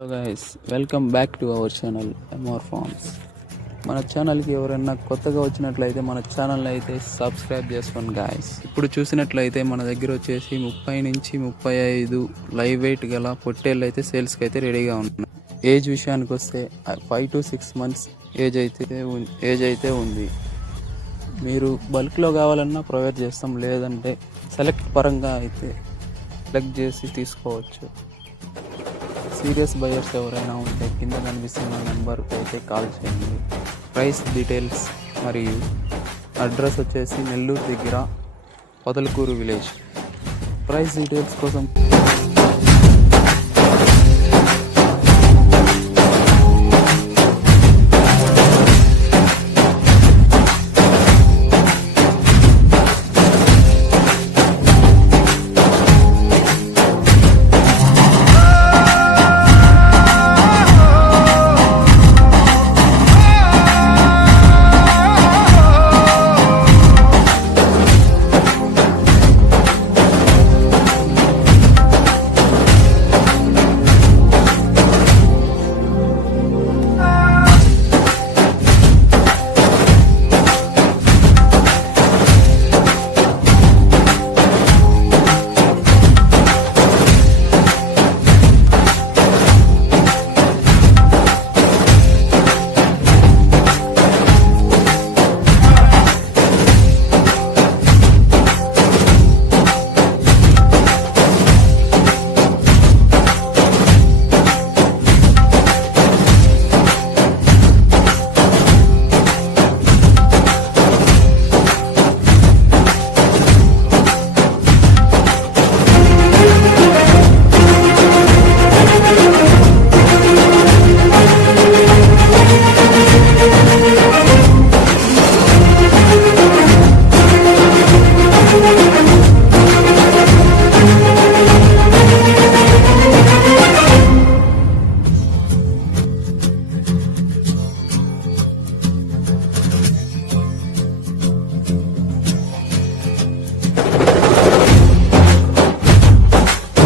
Hello guys, welcome back to our channel M R farms. మన ఛానల్కి ఎవరైనా కొత్తగా వచ్చినట్లయితే మన ఛానల్ని అయితే సబ్స్క్రైబ్ చేసుకోండి గాయస్. ఇప్పుడు చూసినట్లయితే మన దగ్గర వచ్చేసి 30 నుంచి 35 లైవ్ వెయిట్ గల పొట్టేళ్ళు అయితే సేల్స్కి అయితే రెడీగా ఉన్నాయి. ఏజ్ విషయానికి వస్తే 5 to 6 months ఏజ్ అయితే ఉంది. మీరు బల్క్లో కావాలన్నా ప్రొవైడ్ చేస్తాం, లేదంటే సెలెక్ట్ పరంగా అయితే సెలెక్ట్ చేసి తీసుకోవచ్చు. సీరియస్ బయర్స్ ఎవరైనా ఉంటే కింద కనిపిస్తున్న నెంబర్కి అయితే కాల్ చేయండి. ప్రైస్ డీటెయిల్స్ మరియు అడ్రస్ వచ్చేసి నెల్లూరు దగ్గర పొదలకూరు విలేజ్. ప్రైస్ డీటెయిల్స్ కోసం